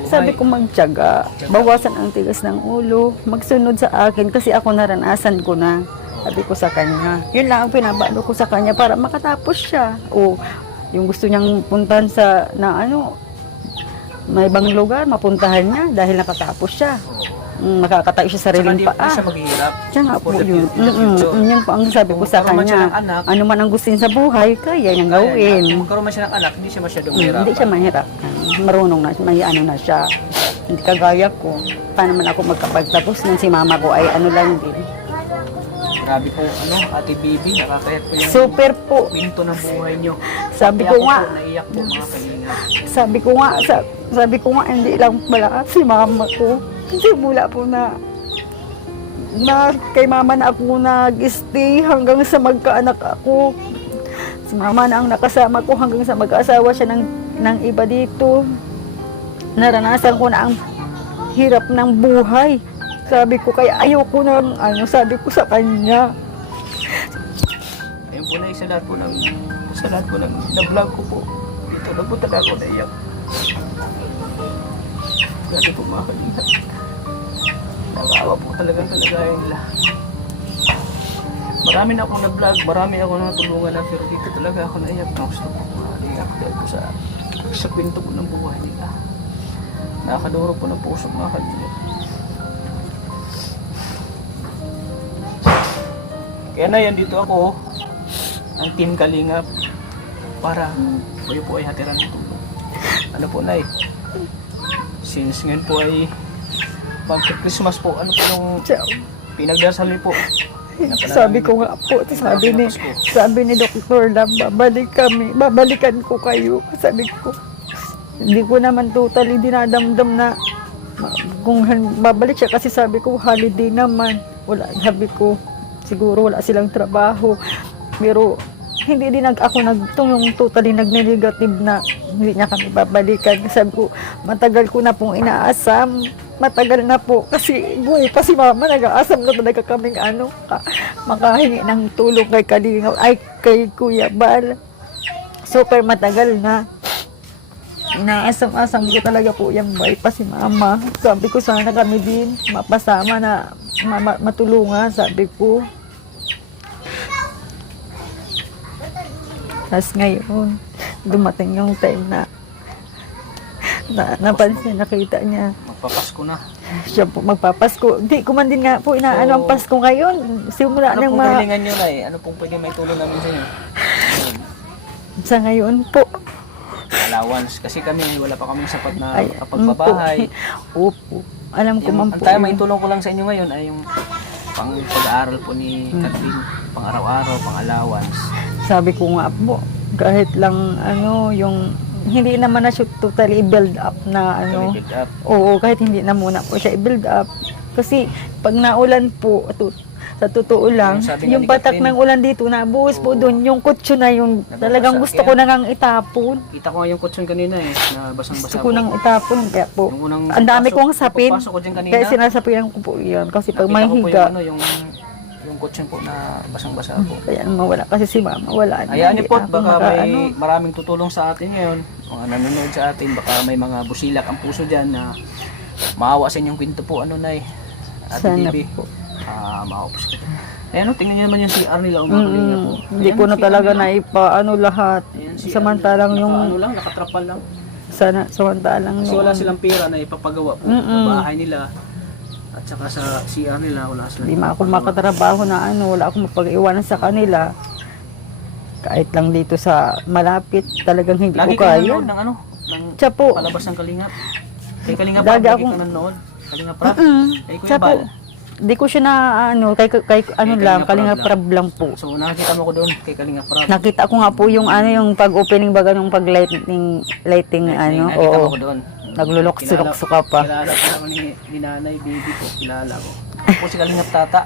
sabi ko magtiyaga, bawasan ang tigas ng ulo, magsunod sa akin kasi ako naranasan ko na. Sabi ko sa kanya. Yun lang ang pinabalo ko sa kanya para makatapos siya. O yung gusto niyang puntahan sa may ibang lugar, mapuntahan niya dahil nakatapos siya. Makakatayo siya sa sariling paa. Siya maghihirap. Siya nga po yun. Yun po ang sabi ko sa kanya. Ano man ang gusto niya sa buhay, kaya niyang gawin. Magkaroon man siya ng anak, hindi siya masyadong hirap. Hindi siya mahirap. Marunong na, na siya. Hindi kagaya ko. Paano man ako magkapagtapos nang si mama ko ay lang din. Grabe po, Ate Bibi, nakakayat po yung Super po. pinto ng buhay niyo. Sabi ko nga, Naiyak po mga kalinga. sabi ko nga, hindi lang pala si mama ko. Kasi mula po na kay mama na ako nag-stay hanggang sa magkaanak ako. Si mama na ang nakasama ko hanggang sa mag-asawa siya ng iba dito. Naranasan ko na ang hirap ng buhay. Sabi ko, kaya ayoko ng sabi ko sa kanya. Ayun po na, sa lahat po ng na-vlog ko po. Ito na po talaga ako naiyak. Grabe po mga kalinga. Nakawa po talagang kalagayan nila. Marami na akong na-vlog, marami akong natulungan na, pero dito talaga ako naiyak. Gusto ko naiyak dahil po sa kwento po ng buhay nila. Nakakaduro po ng puso mga kalinga. Kaya na yan, dito ako, ang Team Kalingap, para kayo po ay hatiran ng tulong. Ano po, Nay? Since ngayon po ay pagka-Christmas po, ano po yung pinagdasal niyo po? Sabi ko nga po, sabi ni Dr. na babalikan ko kayo. Sabi ko, hindi ko naman totally dinadamdam na kung babalik siya kasi sabi ko, holiday naman. Sabi ko, siguro wala silang trabaho. Pero hindi din ako yung totally nag-negative na hindi niya kami babalikan. Sabi ko, matagal ko na pong inaasam. Matagal na po. Kasi buhay pa si mama, nag-aasam na talaga kaming makahingi ng tulong kay Kalinga, kay Kuya Bal. Super matagal na. Inaasam-asam ko talaga po yung buhay pa si mama. Sabi ko, sana kami din mapasama na matulungan, sabi ko. Tapos ngayon, dumating yung time na napansin, nakita niya. Magpapasko na. Siya po magpapasko. Hindi ko man din nga po inaano ang Pasko ngayon. Simula Ano nang pong kahilingan nyo, Nay? Ano pong pwede may tulong namin sa inyo? sa ngayon po. Allowance. Kasi kami, wala pa kaming sapat na kapagbabahay. Opo. Alam ko man Ang po. tayo maitulong ko lang sa inyo ngayon ay yung pang pag-aaral po ni Kathleen, pang araw-araw, pang allowance. Sabi ko nga po, Kahit lang yung hindi naman na siya totally build up na Build up. Oo, kahit hindi na muna po siya i-build up. Kasi pag naulan po, sa totoo lang, Yung sabi nga yung ni batak Catherine, ng ulan dito na buhos po doon, yung kutso na yung talagang gusto ko na ngang itapon. Kita ko nga yung kutsyon kanina na basang-basa Gusto ko nang itapon. Kaya po, Yung unang ang dami pagpasok- kong sapin. pagpasok ko dyan kanina, Kaya sinasapian ko po yan. Kasi pag nakita ko po mahiga, yung kutsyon po na basang-basa po. kaya mawala. Kasi si mama, wala na. Hayaan niyo po, Hindi na ako baka maka- may maraming tutulong sa atin ngayon. Kung nanonood sa atin, baka may mga busilak ang puso dyan na maawa sa inyong kwento po, Nay. Ate Sana Bibi. po. Maawa po sa kanila. Ayan, tingnan niyo naman yung CR nila, umakalinga po. Hindi Ayan, po na CR talaga nila. lahat. Ayan, CR Samantalang nila. yung, Ano lang, nakatrapal lang. samantalang Kasi wala silang pera na ipapagawa po sa bahay nila. At saka sa CR nila, wala silang Hindi ako ipapagawa. makatrabaho na wala akong mapag-iwanan sa kanila. Kahit lang dito sa malapit, talagang hindi Lagi ko ka kaya. nanonood ng ng Siya po, palabas ng Kalingap. Kay Kalingap, Lagi lagi akong- ka nanonood. Kalingap Rap. Kay Kuya siya po, Bal. di ko siya na kay lang, Kalinga Kalinga Prab Prab lang po. So nakita mo ko doon kay Kalingap Rap. Nakita ko nga po yung yung pag-opening baga ng pag-lighting, Nakita oo. mo ko doon. Naglulokso-lokso ka pa. Kilala ko ako ni Nanay Baby ko. Kilala ko. Ako si Kalingap Tata.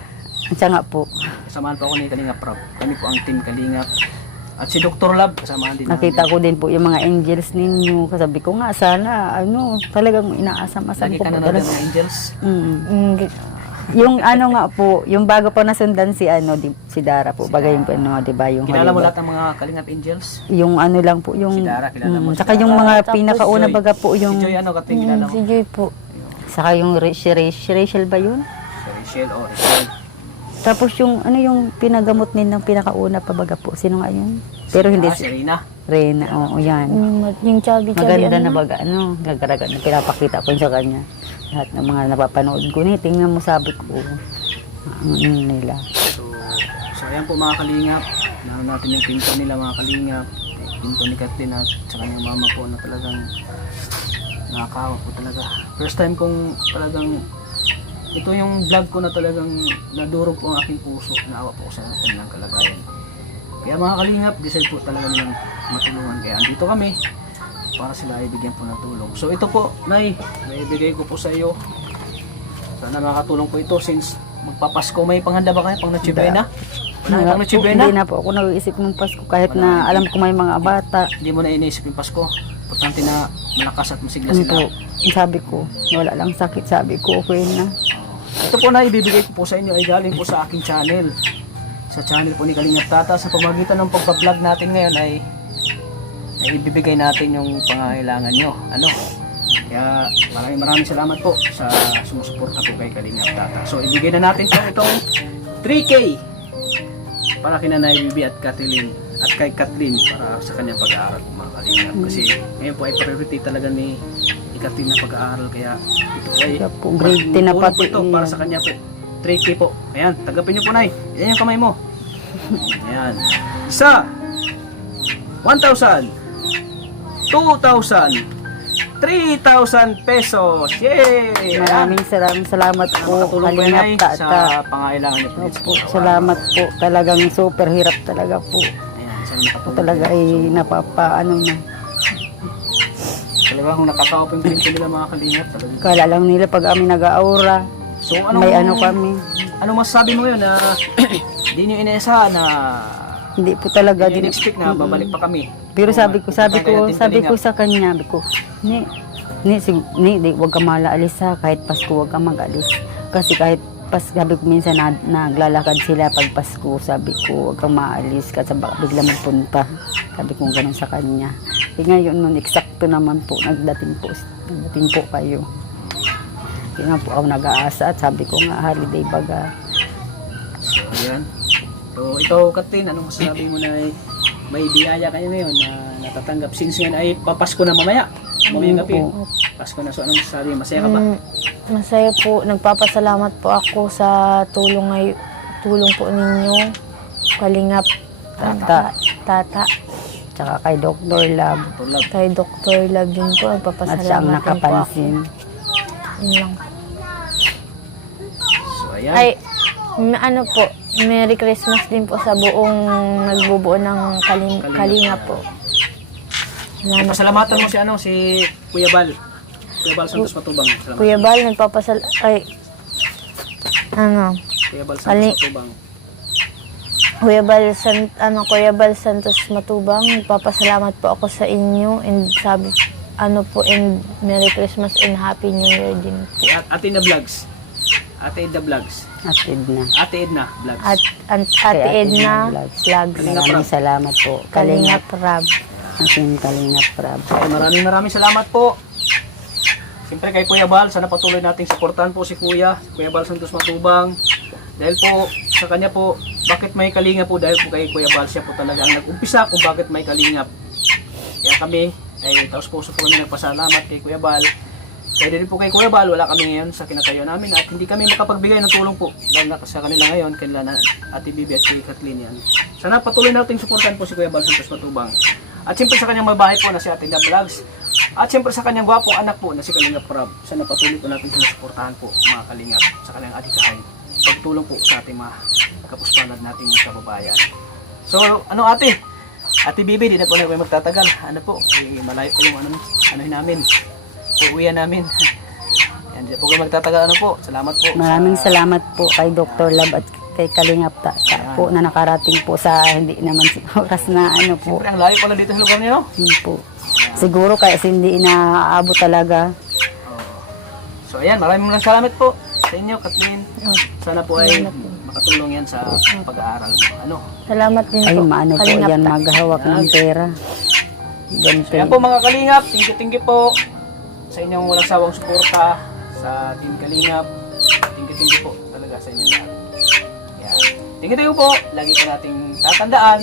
Siya nga po. Kasamahan po ako ni Kalingap Rap. Kami po ang team Kalingap. At si Dr. Lab, kasamahan din Nakita ko din po yung mga angels ninyo. Kasabi ko nga, sana, talagang inaasam-asam Lagi ko ka po nanonood talaga. ng mga Angels. Yung nga po, yung bago pa nasundan si si Dara po, bagay yung di ba yung Kilala mo Hollywood. lahat ng mga Kalingap Angels? Yung lang po, yung Si Dara, kilala mo si saka Dara. yung mga Tapos pinakauna Joy. baga po yung Si Joy, Kating, kilala mo? Si Joy po. saka yung si Rachel ba yun? Si Rachel, Rachel. Tapos yung yung pinagamot nilang pinakauna pa baga po, sino nga yun? Pero hindi Si Rina. Reyna, oo, yan. Yung chubby-chubby. Maganda na ano baga, gagaraga na pinapakita ko sa kanya. Lahat ng mga napapanood ko tingnan mo, sabi ko, ang nila. So ayan po mga Kalingap. Naroon natin yung pinto nila mga Kalingap. Pinto ni Katlin at sa kanyang mama po na talagang nakakawa po talaga. First time kong talagang ito yung vlog ko na talagang nadurog po ang aking puso. Naawa po sa kanilang kalagayan. Kaya mga Kalingap, deserve po talaga nilang matulungan. Kaya andito kami para sila ay bigyan po ng tulong. So ito po, Nay, may ibigay ko po sa iyo. Sana makatulong po ito since magpapasko. May panghanda ba kayo? Pang Noche Buena? Wala pang Noche Buena? Hindi na po ako nag-iisip ng Pasko kahit na alam ko may mga bata. Hindi mo na iniisip yung Pasko. Importante na malakas at masigla Ano sila. po, sabi ko, wala lang sakit, sabi ko, okay na. Ito po na ibibigay ko po sa inyo ay galing po sa aking channel. Sa channel po ni Kalingap Tata. Sa pamagitan ng pagpa-vlog natin ngayon ay ibibigay natin yung pangangailangan nyo. Kaya maraming salamat po sa sumusuporta po kay Kalingap Tata. So ibigay na natin po itong 3K para kina Nay Bibi at Kathleen at kay Kathleen para sa kanyang pag-aaral po mga Kalingap. Kasi ngayon po ay priority talaga ni Kathleen na pag-aaral. Kaya ito po ay Kaya po, grade 10 na tulong pati po ito para sa kanya po. 3K po. Ayan, tagapin niyo po, Nay. Ayan yung kamay mo. Ayan. Isa. 1,000. 2,000. 3,000 pesos. Yay! Ayan. Maraming salamat po, Makatulong po yun, Nay, Kalingap sa Tata. pangailangan niyo po. Opo, salamat po, talagang super hirap talaga po. Ayan, sana Ako nakatulong talaga po. ay napapaano na. Talagang nakakawa po yung pinto nila mga Kalingap. Talagang. Kala lang nila pag kami nag-aura, So, may kami. Anong masasabi mo yun na hindi nyo inaasahan na Hindi po talaga hindi din. expect na babalik pa kami? Pero sabi ko Pupunta kayo natin sabi ko Kalingap. sa kanya, sabi ko, wag ka malaalis ha, kahit Pasko wag ka mag-alis. Kasi kahit sabi ko minsan naglalakad sila pag Pasko, sabi ko, wag kang maalis kasi baka bigla magpunta. Sabi ko ganun sa kanya. E ngayon nun, eksakto naman po, nagdating po kayo. Kaya nga po ako nag-aasa at sabi ko nga, holiday baga. So, ayan. So, ikaw, Katin, anong masasabi mo na may biyaya kayo ngayon na natatanggap? Since ngayon ay papasko na mamaya. Mamayang gabi. Opo. Pasko na. So, anong masasabi? Masaya ka ba? Masaya po. Nagpapasalamat po ako sa tulong po ninyo. Kalingap Tata. Tsaka kay Dr. Lab. Tulad. Kay Dr. Love din po. At siyang Nagpapasalamat din po ako. nakapansin. Yun lang. So, ayan. Ay, Ano po, Merry Christmas din po sa buong nagbubuo ng Kalinga po. Salamat. Pasalamatan mo si ano, si Kuya Bal. Kuya Bal Santos Matubang. Salamat. Kuya Bal, Kuya Bal Ali- Santos Matubang. Kuya Bal Santos Matubang, nagpapasalamat po ako sa inyo and and Merry Christmas and Happy New Year din po. Ate Edna Vlogs. Ate Edna Vlogs. Atid na. Ate Edna Vlogs. Ate Edna Vlogs. Vlogs. Maraming salamat po. Kalingap Rab. Ating Kalingap Rab. Ay, maraming salamat po. Siyempre kay Kuya Bal, sana patuloy nating suportahan po si Kuya Bal Santos Matubang. Dahil po sa kanya po, bakit may kalingap po? Dahil po kay Kuya Bal, siya po talaga ang nag-umpisa kung bakit may kalingap. Kaya kami ay taos puso po kami nagpasalamat kay Kuya Bal. Kaya din po kay Kuya Bal, wala kami ngayon sa kinatayo namin at hindi kami makapagbigay ng tulong po. Dahil sa kanila ngayon, kanila na Ate Bibi at si Kathleen yan. Sana patuloy nating suportahan po si Kuya Bal Santos Matubang. At siyempre sa kanyang mabahay po na si Ate Edna Vlogs. At siyempre sa kanyang gwapong anak po na si Kalingap Rab. Sana patuloy po natin sila suportahan po mga Kalingap sa kanyang adikahay. Pagtulong po sa ating mga kapuspalad nating kababayan. So, ano ate? Ate Bibi, di na po na kayo magtatagal. Ano po, malayo po yung ano namin. Uuwihan namin. Yan, di po kayo magtatagal. Ano po, salamat po. Maraming salamat po kay Dr. Lab at kay Kalingap po na nakarating po sa hindi naman oras na ano po. Siyempre, ang layo pala dito sa lugar niyo, no? Yun po. Siguro kaya hindi inaabot talaga. So, ayan, maraming salamat po sa inyo, Kathleen. Sana po ay makatulong yan sa pag-aaral mo. Ano? Salamat din Ay, po. maano po Kalingap yan, maghahawak ng pera. Ganito. Ayan po mga Kalingap, thank you po sa inyong walang sawang suporta sa Team Kalingap. Thank you po talaga sa inyong lahat. Ayan. Thank you po. Lagi po nating tatandaan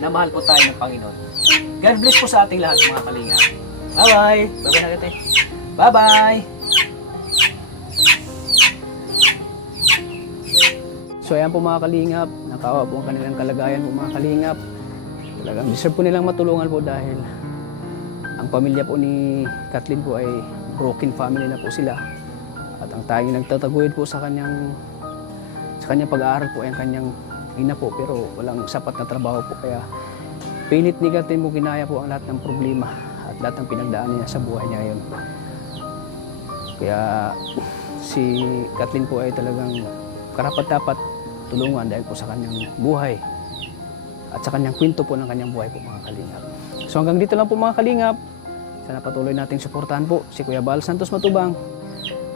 na mahal po tayo ng Panginoon. God bless po sa ating lahat mga Kalingap. Bye-bye. Bye-bye na kita. Bye-bye. So ayan po mga Kalingap, nakawa po ang kanilang kalagayan po mga Kalingap. Talagang deserve po nilang matulungan po dahil ang pamilya po ni Kathleen po ay broken family na po sila. At ang tanging nagtataguyod po sa kanyang pag-aaral po ay ang kanyang ina po, pero walang sapat na trabaho po. Kaya pilit ni Kathleen po ginaya po ang lahat ng problema at lahat ng pinagdaanan niya sa buhay niya ngayon. Kaya si Kathleen po ay talagang karapat-dapat tulungan dahil po sa kanyang buhay at sa kanyang kwento po ng kanyang buhay po mga Kalingap. So hanggang dito lang po mga Kalingap. Sana patuloy nating suportahan po si Kuya Bal Santos Matubang,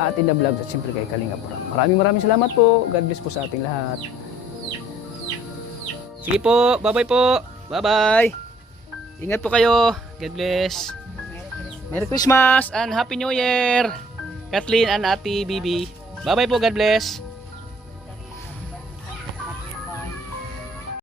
Ate Edna Vlogs at siyempre kay Kalingap Rab. Maraming salamat po. God bless po sa ating lahat. Sige po, bye-bye po. Bye-bye. Ingat po kayo. God bless. Merry Christmas and Happy New Year. Kathleen and Ate Bibi. Bye-bye po. God bless.